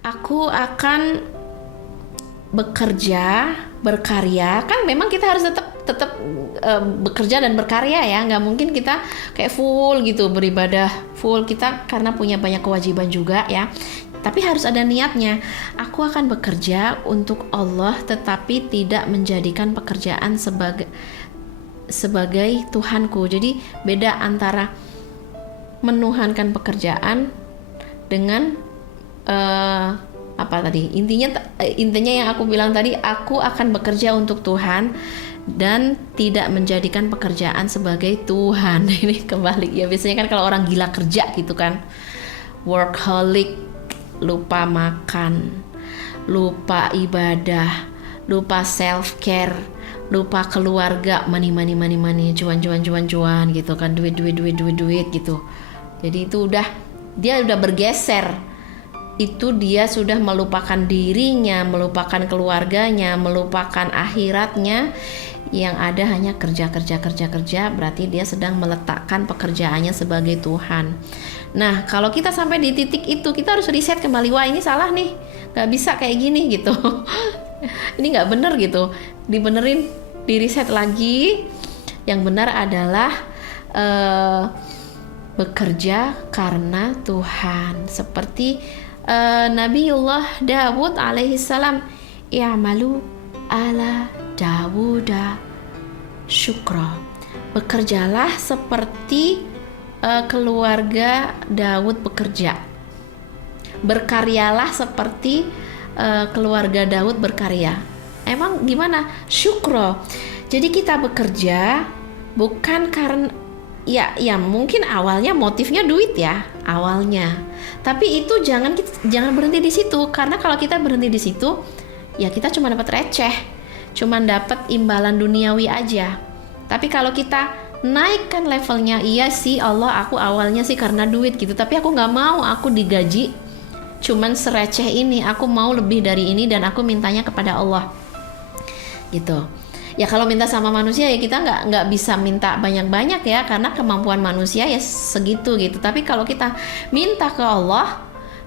Aku akan bekerja, berkarya. Kan memang kita harus tetap bekerja dan berkarya ya. Nggak mungkin kita kayak full gitu beribadah full, kita karena punya banyak kewajiban juga ya. Tapi harus ada niatnya. Aku akan bekerja untuk Allah, tetapi tidak menjadikan pekerjaan sebagai Tuhanku. Jadi beda antara menuhankan pekerjaan dengan apa tadi? Intinya yang aku bilang tadi, aku akan bekerja untuk Tuhan dan tidak menjadikan pekerjaan sebagai Tuhan. Ini kebalik ya. Biasanya kan kalau orang gila kerja gitu kan, workaholic, lupa makan, lupa ibadah, lupa self care, lupa keluarga, money, cuan gitu kan, duit gitu. Jadi itu dia udah bergeser. Itu dia sudah melupakan dirinya, melupakan keluarganya, melupakan akhiratnya. Yang ada hanya kerja, berarti dia sedang meletakkan pekerjaannya sebagai Tuhan. Nah, kalau kita sampai di titik itu, kita harus riset kembali, wah ini salah nih, gak bisa kayak gini gitu. Ini gak bener gitu, dibenerin, diriset lagi. Yang benar adalah bekerja karena Tuhan. Seperti Nabiullah Dawud alaihissalam, i'malu ala Dawuda syukra. Bekerjalah seperti keluarga Daud bekerja. Berkaryalah seperti keluarga Daud berkarya. Emang gimana? Syukro. Jadi kita bekerja bukan karena ya mungkin awalnya motifnya duit ya, awalnya. Tapi itu jangan berhenti di situ, karena kalau kita berhenti di situ, ya kita cuma dapat receh, cuma dapat imbalan duniawi aja. Tapi kalau kita naikkan levelnya, iya sih Allah, aku awalnya sih karena duit gitu, tapi aku nggak mau aku digaji cuman sereceh ini, aku mau lebih dari ini dan aku mintanya kepada Allah gitu. Ya kalau minta sama manusia ya kita nggak bisa minta banyak-banyak ya, karena kemampuan manusia ya segitu gitu. Tapi kalau kita minta ke Allah,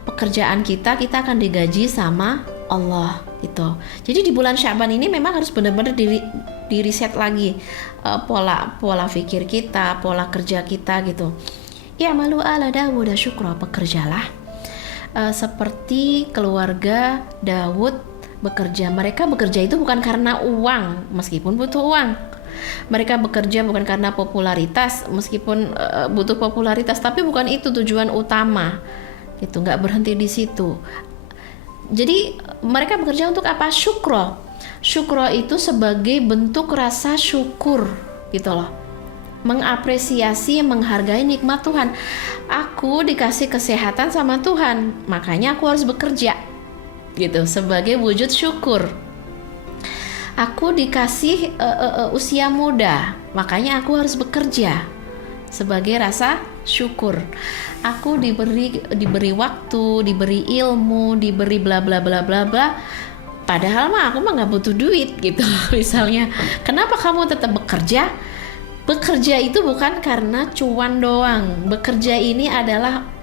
pekerjaan kita akan digaji sama Allah gitu. Jadi di bulan Sya'ban ini memang harus benar-benar di reset lagi pola pikir kita, pola kerja kita gitu. Ya malu ala Dawud syukra, bekerjalah seperti keluarga Daud bekerja. Mereka bekerja itu bukan karena uang, meskipun butuh uang. Mereka bekerja bukan karena popularitas, meskipun butuh popularitas, tapi bukan itu tujuan utama gitu, nggak berhenti di situ. Jadi mereka bekerja untuk apa? Syukro. Syukro itu sebagai bentuk rasa syukur gitu loh, mengapresiasi, menghargai nikmat Tuhan. Aku dikasih kesehatan sama Tuhan, makanya aku harus bekerja gitu, sebagai wujud syukur. Aku dikasih usia muda, makanya aku harus bekerja sebagai rasa syukur. Aku diberi waktu, diberi ilmu, diberi bla bla bla bla bla. Padahal mah aku mah nggak butuh duit gitu. Misalnya, kenapa kamu tetap bekerja? Bekerja itu bukan karena cuan doang. Bekerja ini adalah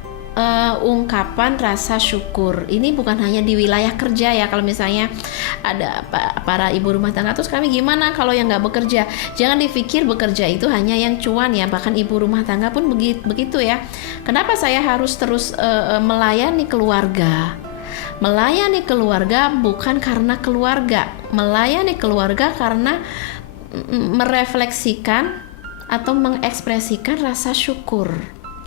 ungkapan rasa syukur. Ini bukan hanya di wilayah kerja ya. Kalau misalnya ada para ibu rumah tangga, terus kami gimana kalau yang nggak bekerja? Jangan dipikir bekerja itu hanya yang cuan ya. Bahkan ibu rumah tangga pun begitu ya. Kenapa saya harus terus melayani keluarga? Melayani keluarga bukan karena keluarga. Melayani keluarga karena merefleksikan atau mengekspresikan rasa syukur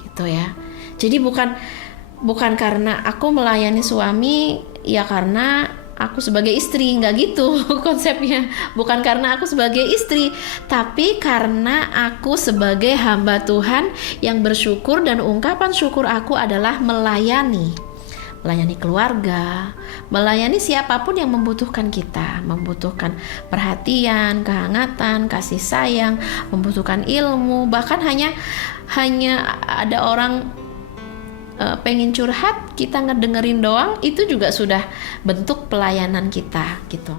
gitu ya. Jadi bukan karena aku melayani suami ya karena aku sebagai istri, nggak gitu konsepnya. Bukan karena aku sebagai istri, tapi karena aku sebagai hamba Tuhan yang bersyukur, dan ungkapan syukur aku adalah melayani keluarga, melayani siapapun yang membutuhkan kita, membutuhkan perhatian, kehangatan, kasih sayang, membutuhkan ilmu, bahkan hanya ada orang pengen curhat, kita ngedengerin doang, itu juga sudah bentuk pelayanan kita gitu.